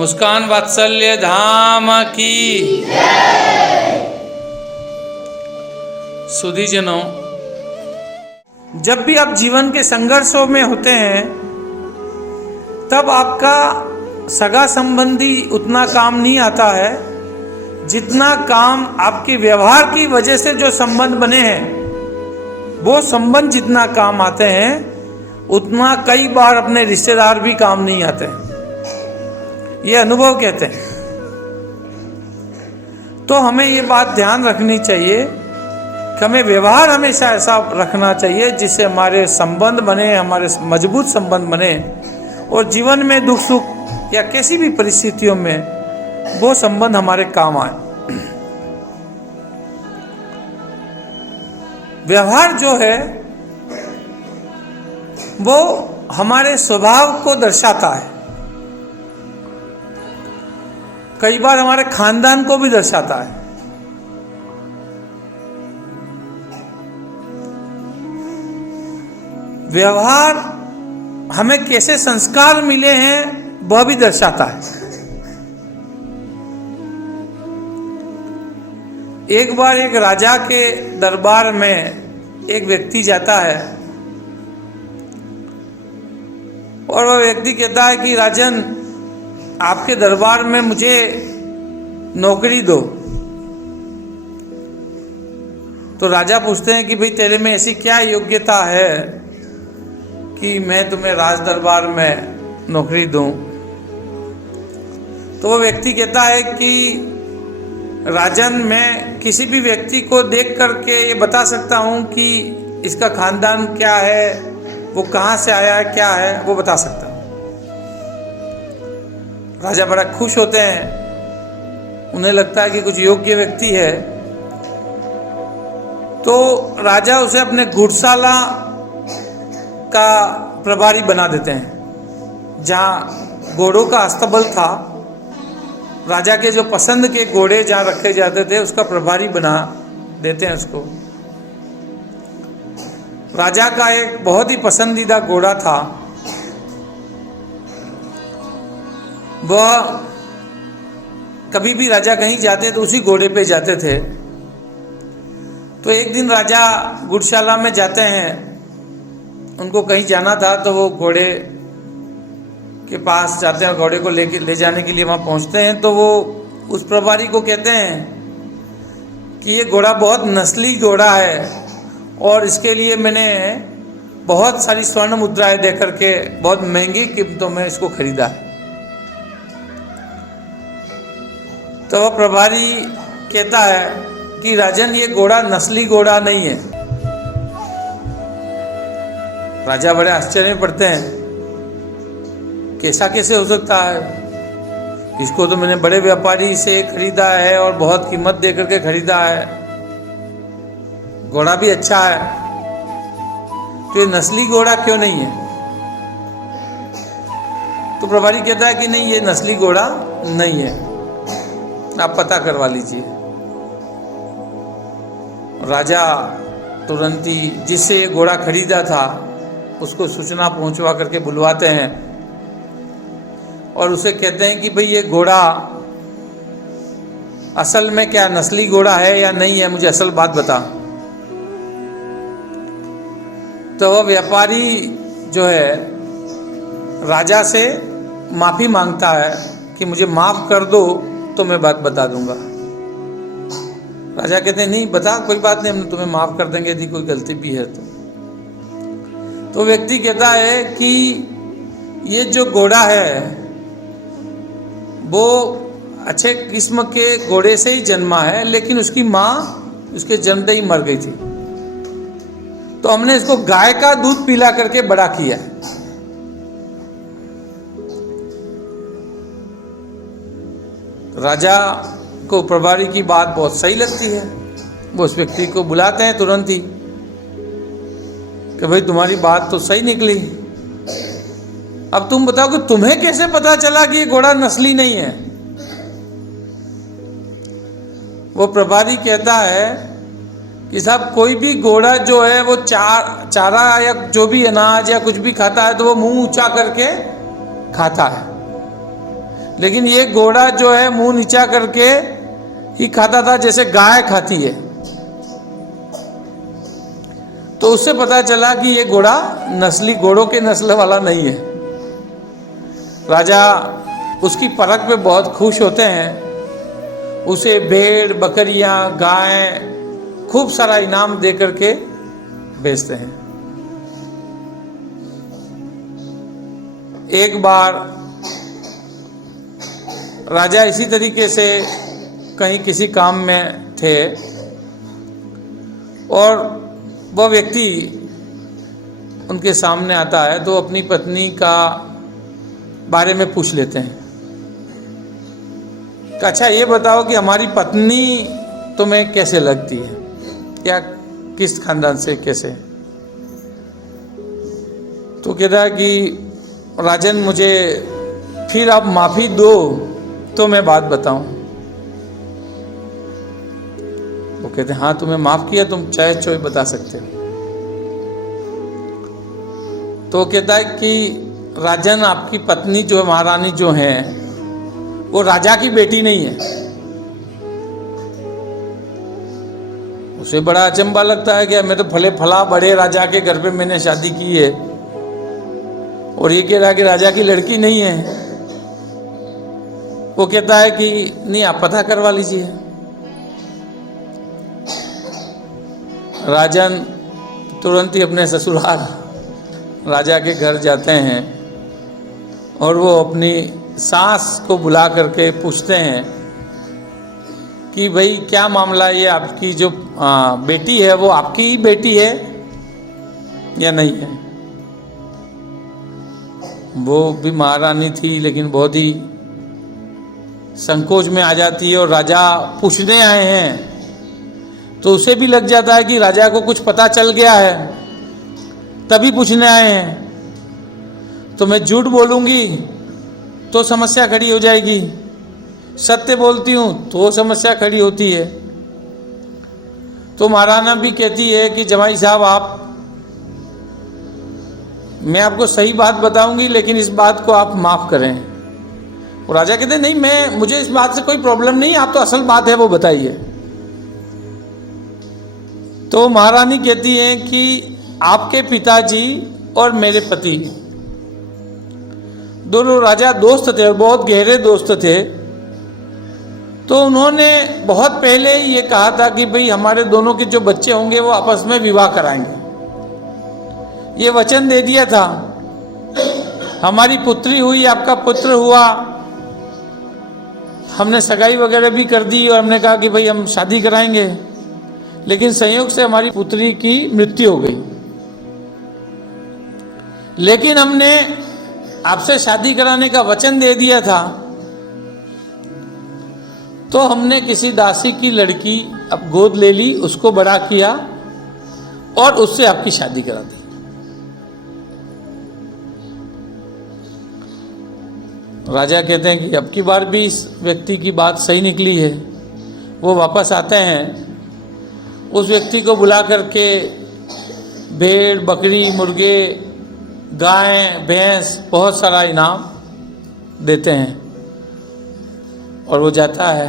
मुस्कान वात्सल्य धाम की। सुधीजनों, जब भी आप जीवन के संघर्षों में होते हैं तब आपका सगा संबंधी उतना काम नहीं आता है जितना काम आपके व्यवहार की वजह से जो संबंध बने हैं वो संबंध जितना काम आते हैं उतना कई बार अपने रिश्तेदार भी काम नहीं आते हैं। ये अनुभव कहते हैं। तो हमें ये बात ध्यान रखनी चाहिए कि हमें व्यवहार हमेशा ऐसा रखना चाहिए जिससे हमारे संबंध बने, हमारे मजबूत संबंध बने और जीवन में दुख सुख या किसी भी परिस्थितियों में वो संबंध हमारे काम आए। व्यवहार जो है वो हमारे स्वभाव को दर्शाता है, कई बार हमारे खानदान को भी दर्शाता है। व्यवहार हमें कैसे संस्कार मिले हैं वह भी दर्शाता है। एक बार एक राजा के दरबार में एक व्यक्ति जाता है और वह व्यक्ति कहता है कि राजन, आपके दरबार में मुझे नौकरी दो। तो राजा पूछते हैं कि भाई तेरे में ऐसी क्या योग्यता है कि मैं तुम्हें राज दरबार में नौकरी दूं। तो वो व्यक्ति कहता है कि राजन, मैं किसी भी व्यक्ति को देख करके ये बता सकता हूं कि इसका खानदान क्या है, वो कहाँ से आया है, क्या है, वो बता सकता हूं। राजा बड़ा खुश होते हैं, उन्हें लगता है कि कुछ योग्य व्यक्ति है। तो राजा उसे अपने घुड़शाला का प्रभारी बना देते हैं। जहाँ घोड़ों का अस्तबल था, राजा के जो पसंद के घोड़े जहाँ रखे जाते थे उसका प्रभारी बना देते हैं उसको। राजा का एक बहुत ही पसंदीदा घोड़ा था। वह कभी भी राजा कहीं जाते तो उसी घोड़े पे जाते थे। तो एक दिन राजा घुड़शाला में जाते हैं, उनको कहीं जाना था तो वो घोड़े के पास जाते हैं, घोड़े को ले जाने के लिए वहाँ पहुँचते हैं। तो वो उस प्रभारी को कहते हैं कि ये घोड़ा बहुत नस्ली घोड़ा है और इसके लिए मैंने बहुत सारी स्वर्ण मुद्राएं दे करके बहुत महंगी कीमतों में इसको खरीदा है। तो वह प्रभारी कहता है कि राजन, ये घोड़ा नस्ली घोड़ा नहीं है। राजा बड़े आश्चर्य में पड़ते हैं, कैसा कैसे हो सकता है, इसको तो मैंने बड़े व्यापारी से खरीदा है और बहुत कीमत दे करके खरीदा है, घोड़ा भी अच्छा है, तो ये नस्ली घोड़ा क्यों नहीं है। तो प्रभारी कहता है कि नहीं, ये नस्ली घोड़ा नहीं है, आप पता करवा लीजिए। राजा तुरंत ही जिससे ये घोड़ा खरीदा था उसको सूचना पहुंचवा करके बुलवाते हैं और उसे कहते हैं कि भाई ये घोड़ा असल में क्या नस्ली घोड़ा है या नहीं है, मुझे असल बात बता। तो वह व्यापारी जो है राजा से माफी मांगता है कि मुझे माफ कर दो तो मैं बात बता दूंगा। राजा कहते हैं नहीं, बता, कोई बात नहीं, हम तुम्हें माफ कर देंगे यदि कोई गलती भी है तो व्यक्ति कहता है कि ये जो घोड़ा है वो अच्छे किस्म के घोड़े से ही जन्मा है, लेकिन उसकी माँ उसके जन्मते ही मर गई थी, तो हमने इसको गाय का दूध पिला करके बड़ा किया है। राजा को प्रभारी की बात बहुत सही लगती है। वो उस व्यक्ति को बुलाते हैं तुरंत ही कि भाई तुम्हारी बात तो सही निकली, अब तुम बताओ कि तुम्हें कैसे पता चला कि ये घोड़ा नस्ली नहीं है। वो प्रभारी कहता है कि साहब, कोई भी घोड़ा जो है वो चारा या जो भी अनाज या कुछ भी खाता है तो वो मुंह ऊंचा करके खाता है, लेकिन ये घोड़ा जो है मुंह नीचा करके ही खाता था, जैसे गाय खाती है। तो उससे पता चला कि ये घोड़ा नस्ली घोड़ों के नस्ल वाला नहीं है। राजा उसकी परख पे बहुत खुश होते हैं, उसे भेड़, बकरियां, गाय खूब सारा इनाम दे करके भेजते हैं। एक बार राजा इसी तरीके से कहीं किसी काम में थे और वह व्यक्ति उनके सामने आता है, तो अपनी पत्नी का बारे में पूछ लेते हैं कि अच्छा ये बताओ कि हमारी पत्नी तुम्हें कैसे लगती है, या किस खानदान से, कैसे। तो कहता है कि राजन मुझे फिर आप माफी दो तो मैं बात बताऊं। वो कहते हैं हाँ तुम्हें माफ किया, तुम चाहे चोय बता सकते हो। तो वो कहता है कि राजन आपकी पत्नी जो है, महारानी जो है, वो राजा की बेटी नहीं है। उसे बड़ा अचंभा लगता है कि मैं तो फले फला बड़े राजा के घर पे मैंने शादी की है और ये कह रहा कि राजा की लड़की नहीं है। वो कहता है कि नहीं आप पता करवा लीजिए। राजन तुरंत ही अपने ससुराल राजा के घर जाते हैं और वो अपनी सास को बुला करके पूछते हैं कि भाई क्या मामला, ये आपकी जो बेटी है वो आपकी ही बेटी है या नहीं है। वो भी महारानी थी लेकिन बहुत ही संकोच में आ जाती है और राजा पूछने आए हैं तो उसे भी लग जाता है कि राजा को कुछ पता चल गया है, तभी पूछने आए हैं। तो मैं झूठ बोलूंगी तो समस्या खड़ी हो जाएगी, सत्य बोलती हूं तो समस्या खड़ी होती है। तो महाराना भी कहती है कि जमाई साहब मैं आपको सही बात बताऊंगी लेकिन इस बात को आप माफ करें। और राजा कहते नहीं, मुझे इस बात से कोई प्रॉब्लम नहीं, आप तो असल बात है वो बताइए। तो महारानी कहती है कि आपके पिताजी और मेरे पति दोनों राजा दोस्त थे और बहुत गहरे दोस्त थे। तो उन्होंने बहुत पहले ये कहा था कि भाई हमारे दोनों के जो बच्चे होंगे वो आपस में विवाह कराएंगे, ये वचन दे दिया था। हमारी पुत्री हुई, आपका पुत्र हुआ, हमने सगाई वगैरह भी कर दी और हमने कहा कि भाई हम शादी कराएंगे, लेकिन संयोग से हमारी पुत्री की मृत्यु हो गई। लेकिन हमने आपसे शादी कराने का वचन दे दिया था, तो हमने किसी दासी की लड़की अब गोद ले ली, उसको बड़ा किया और उससे आपकी शादी करा दी। राजा कहते हैं कि अब की बार भी इस व्यक्ति की बात सही निकली है। वो वापस आते हैं, उस व्यक्ति को बुला करके भेड़, बकरी, मुर्गे, गाय, भैंस बहुत सारा इनाम देते हैं और वो जाता है।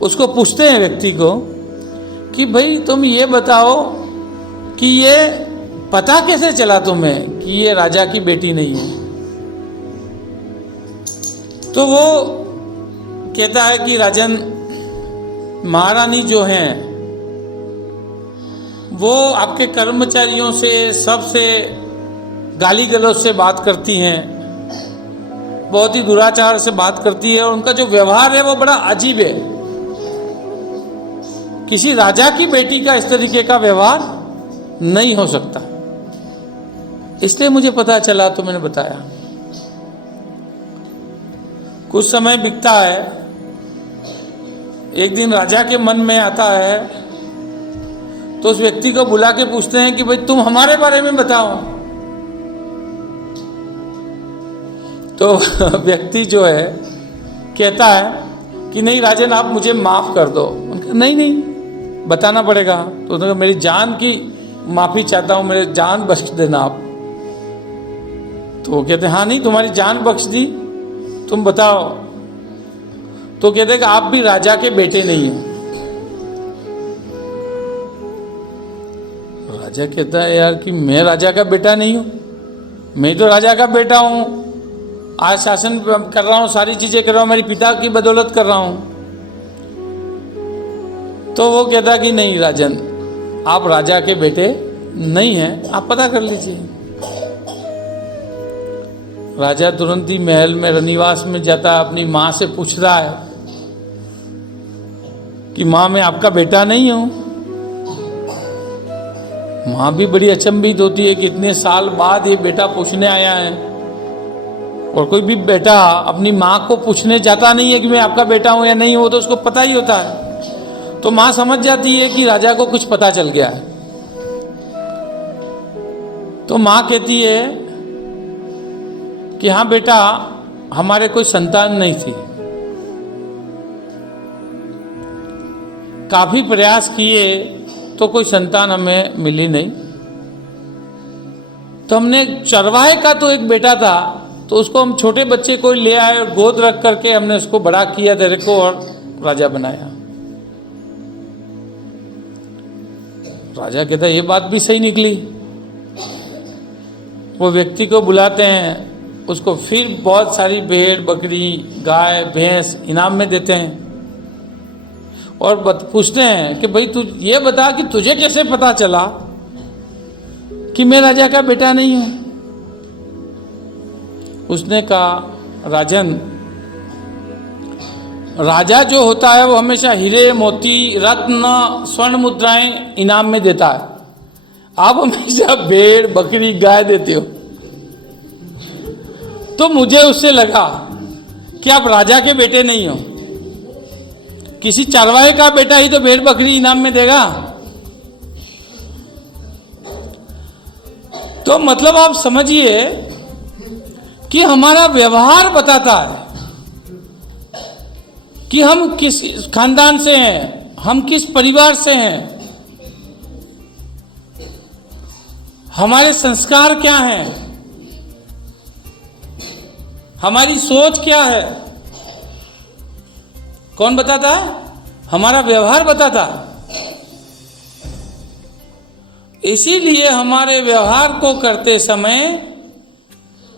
उसको पूछते हैं व्यक्ति को कि भाई तुम ये बताओ कि ये पता कैसे चला तुम्हें कि ये राजा की बेटी नहीं है। तो वो कहता है कि राजन, महारानी जो हैं वो आपके कर्मचारियों से सबसे गाली गलौज से बात करती हैं, बहुत ही दुराचार से बात करती है और उनका जो व्यवहार है वो बड़ा अजीब है। किसी राजा की बेटी का इस तरीके का व्यवहार नहीं हो सकता, इसलिए मुझे पता चला तो मैंने बताया। कुछ समय बीतता है, एक दिन राजा के मन में आता है तो उस व्यक्ति को बुला के पूछते हैं कि भाई तुम हमारे बारे में बताओ। तो व्यक्ति जो है कहता है कि नहीं राजन, आप मुझे माफ कर दो। उनका नहीं बताना पड़ेगा। तो उन्होंने मेरी जान की माफी चाहता हूं, मेरे जान बख्श देना आप। तो वो कहते हैं हाँ नहीं, तुम्हारी जान बख्श दी तुम बताओ। तो कहते कि आप भी राजा के बेटे नहीं हो। राजा कहता है यार कि मैं राजा का बेटा नहीं हूं, मैं तो राजा का बेटा हूं, आज शासन कर रहा हूं, सारी चीजें कर रहा हूं, मेरे पिता की बदौलत कर रहा हूं। तो वो कहता कि नहीं राजन, आप राजा के बेटे नहीं हैं, आप पता कर लीजिए। राजा तुरंत ही महल में रनिवास में जाता है, अपनी माँ से पूछ रहा है कि माँ मैं आपका बेटा नहीं हूं। माँ भी बड़ी अचंभित होती है कि इतने साल बाद ये बेटा पूछने आया है। और कोई भी बेटा अपनी माँ को पूछने जाता नहीं है कि मैं आपका बेटा हूं या नहीं हूं, तो उसको पता ही होता है। तो माँ समझ जाती है कि राजा को कुछ पता चल गया है। तो माँ कहती है कि हाँ बेटा, हमारे कोई संतान नहीं थी, काफी प्रयास किए तो कोई संतान हमें मिली नहीं। तो हमने चरवाहे का तो एक बेटा था, तो उसको हम छोटे बच्चे को ले आए और गोद रख करके हमने उसको बड़ा किया तेरे को और राजा बनाया। राजा कहता ये बात भी सही निकली। वो व्यक्ति को बुलाते हैं, उसको फिर बहुत सारी भेड़ बकरी गाय भैंस इनाम में देते हैं और पूछते हैं कि भाई तू ये बता कि तुझे कैसे पता चला कि मैं राजा का बेटा नहीं हूं। उसने कहा राजन, राजा जो होता है वो हमेशा हीरे मोती रत्न स्वर्ण मुद्राएं इनाम में देता है, आप हमेशा भेड़ बकरी गाय देते हो। तो मुझे उससे लगा कि आप राजा के बेटे नहीं हो, किसी चरवाहे का बेटा ही तो भेड़ बकरी इनाम में देगा। तो मतलब आप समझिए कि हमारा व्यवहार बताता है कि हम किस खानदान से हैं, हम किस परिवार से हैं, हमारे संस्कार क्या हैं, हमारी सोच क्या है। कौन बताता है? हमारा व्यवहार बताता है। इसीलिए हमारे व्यवहार को करते समय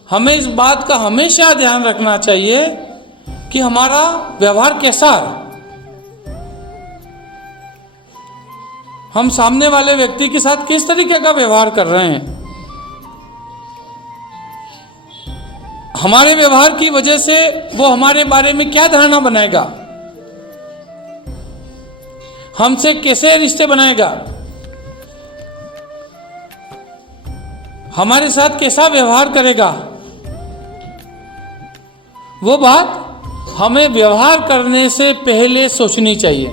हमें इस बात का हमेशा ध्यान रखना चाहिए कि हमारा व्यवहार कैसा है। हम सामने वाले व्यक्ति के साथ किस तरीके का व्यवहार कर रहे हैं। हमारे व्यवहार की वजह से वो हमारे बारे में क्या धारणा बनाएगा, हमसे कैसे रिश्ते बनाएगा, हमारे साथ कैसा व्यवहार करेगा, वो बात हमें व्यवहार करने से पहले सोचनी चाहिए।